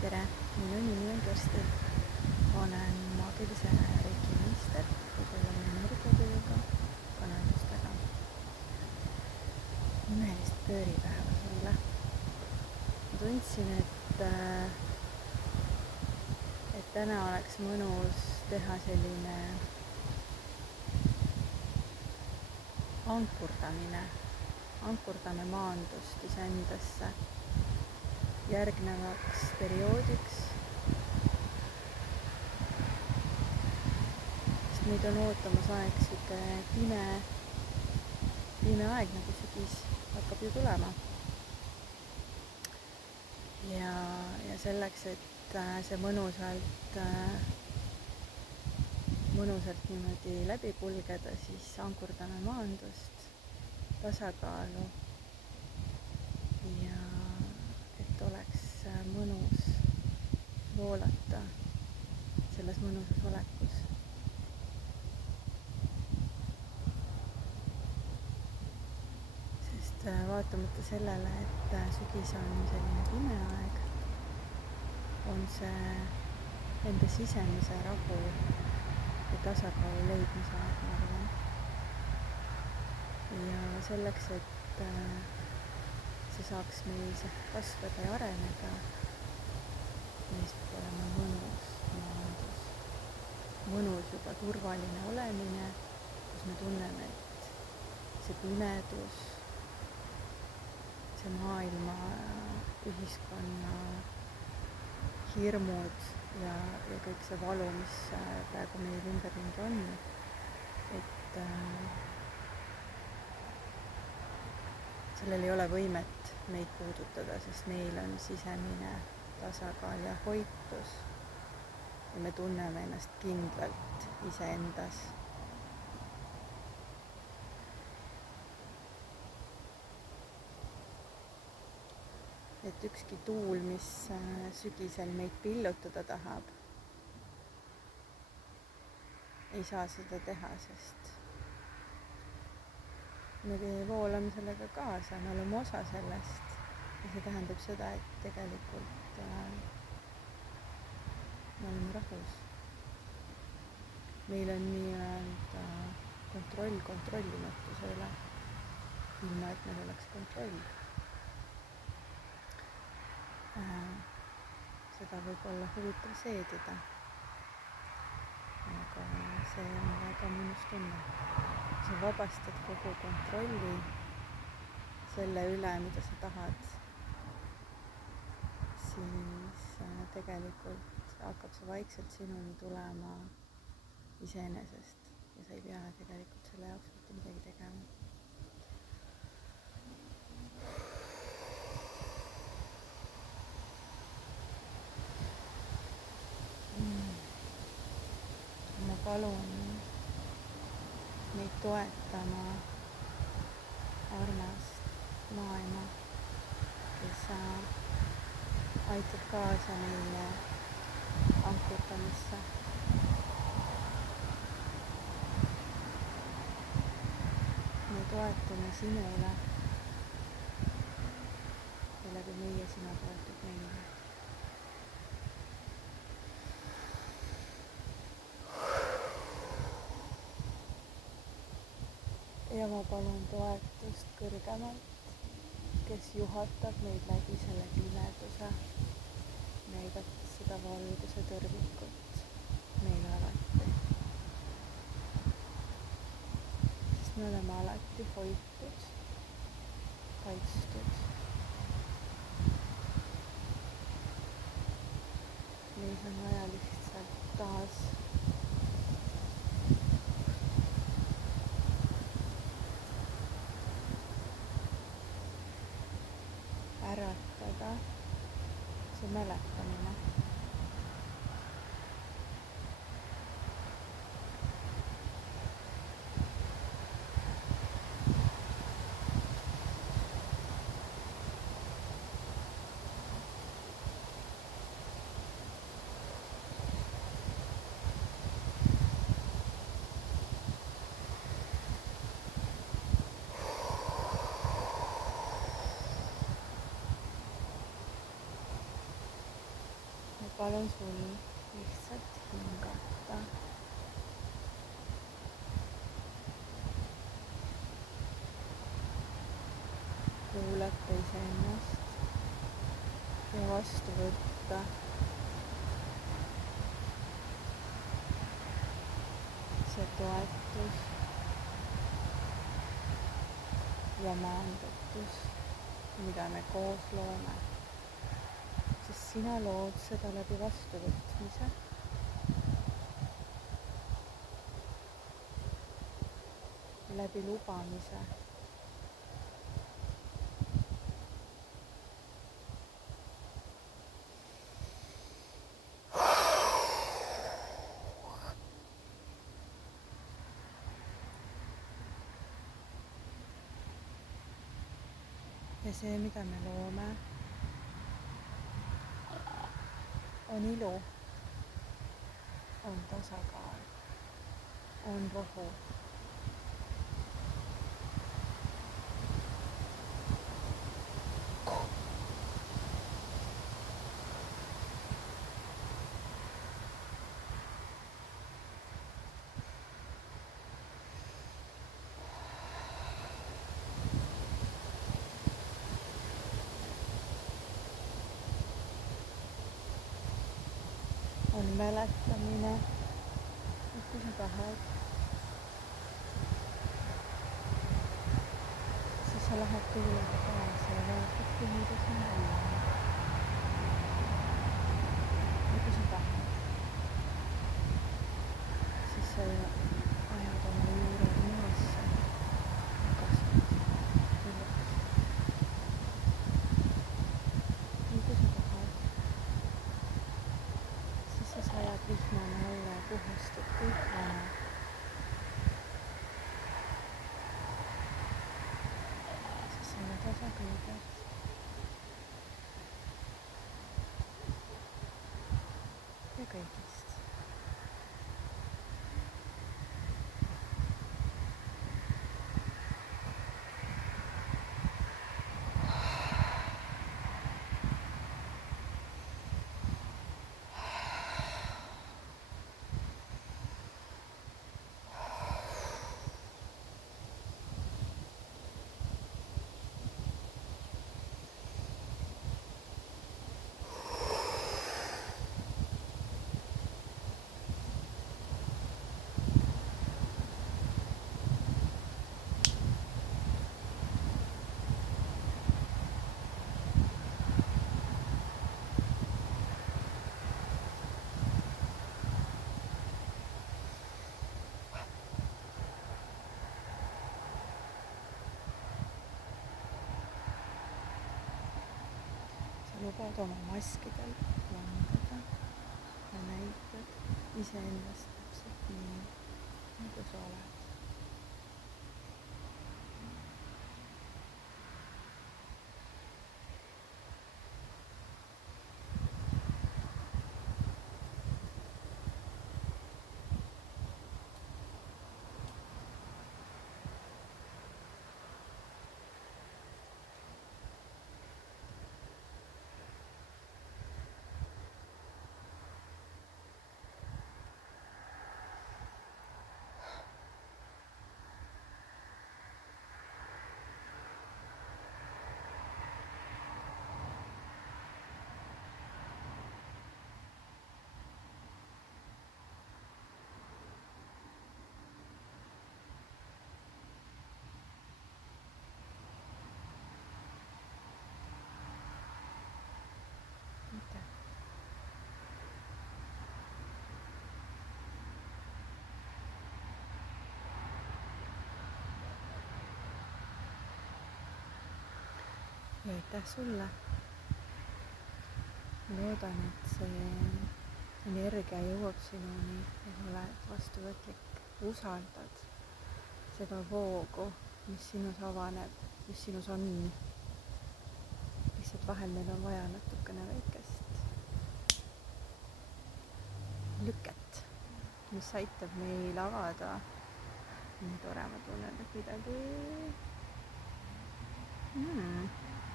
tere, minu nimi on Kersti. Olen maagilise reiki meister ja tegelen energiatööga, kõnelustega. Imelist pööripäeva sulle. Ma tundsin, et täna oleks mõnus teha selline ankurdame maandust iseendasse järgnevaks perioodiks, sest meid on ootamas aeg sihuke pime aeg, nagu sügis hakkab ju tulema. Ja selleks, et see mõnusalt niimoodi läbi kulgeda, siis ankurdame maandust, tasakaalu ja et oleks mõnus voolata selles mõnusas olekus. Sest vaatamata sellele, et sügis on selline pime aeg, on see enda sisemise rahu ja tasakaalu leidmise aeg, ma arvan. Ja selleks, et see saaks meil kasvada ja areneda, meist peab olema mõnus maandus, mõnus juba turvaline olemine, kus me tunneme, et see pimedus, see maailma, ühiskonna hirmud ja kõik see valu, mis praegu meil ümberringi on, et sellel ei ole võimet meid puudutada, sest meil on sisemine tasakaal ja hoitus ja me tunneme ennast kindlalt iseendas. Et ükski tuul, mis sügisel meid pillutada tahab, ei saa seda teha, sest me voolame sellega kaasa, me oleme osa sellest ja see tähendab seda, et tegelikult me oleme rahus. Meil on nii-öelda kontroll kontrollimatuse üle, ilma et meil oleks kontroll. Seda võib olla huvitav seedida, aga see on väga mõnus tunne. Sa vabastad kogu kontrolli selle üle, mida sa tahad, siis tegelikult hakkab see vaikselt sinuni tulema iseenesest ja sa ei pea tegelikult selle jaoks mitte midagi tegema. Ma palun meid toetama armast maailma, kes aitab kaasa meie ankurdamisse. Me toetame sinule ja läbi meie sina toetud meile. Ja ma palun toetust kõrgemalt, kes juhatab meid läbi selle pimeduse, näidates seda valguse tõrvikut meile alati. Sest me oleme alati hoitud, kaitstud. Meis on vaja lihtsalt taas äratada see mäletamine. palun sul lihtsalt hingata. kuulata iseennast ja vastu võtta see toetus ja maandatus, mida me koos loome. Sest sina lood seda läbi vastuvõtmise. Läbi lubamise. Ja see, mida me loome, on ilu, on tasakaal, on rohu. On mäletamine, et kui sa tahad, siis sa lähed tuulega kaasa ja vaatad, kuhu ta sind viib. Ja kui sa tahad, siis sa ajad oma juured maasse ja kasvad üles. Ja kui sa tahad, siis sa sajad vihmane alla ja puhastad kõik vana. Siis sa oled osa kõigest. Ja kõigist. Lubad oma maskidel langeda ja näitad iseendast täpselt nii, nagu sa oled. Ja aitäh sulle. Ma loodan, et see energia jõuab sinuni ja sa oled vastuvõtlik. Usaldad seda voogu, mis sinus avaneb, mis sinus on. Lihtsalt vahel meil on vaja natukene väikest lüket, mis aitab meil avada. Nii tore, ma tunnen, et midagi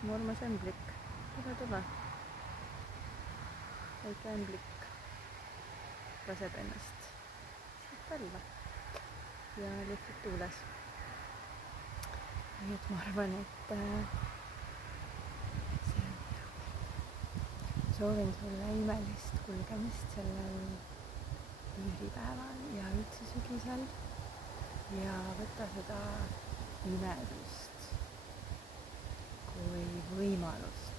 mu armas emblik. Tule. väike ämblik laseb ennast siit alla ja lehvib tuules. nii et ma arvan, et see on hea. soovin sulle imelist kulgemist sellel üüripäeval ja üldse sügisel ja võta seda imedust kui võimalust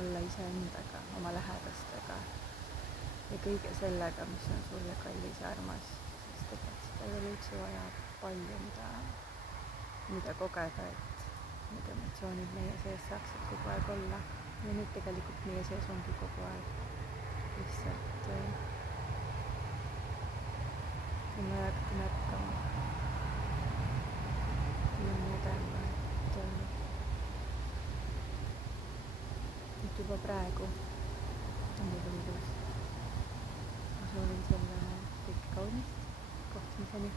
olla iseendaga, oma lähedastega ja kõige sellega, mis on sulle kallis ja armas, sest et seda ei ole üldse vaja palju, mida kogeda, et need emotsioonid meie sees saaksid kogu aeg olla ja need tegelikult meie sees ongi kogu aeg. lihtsalt on vaja hakata märkama ja nägema, et juba praegu on juba ilus. ma soovin sulle kõike kaunist, kohtumiseni.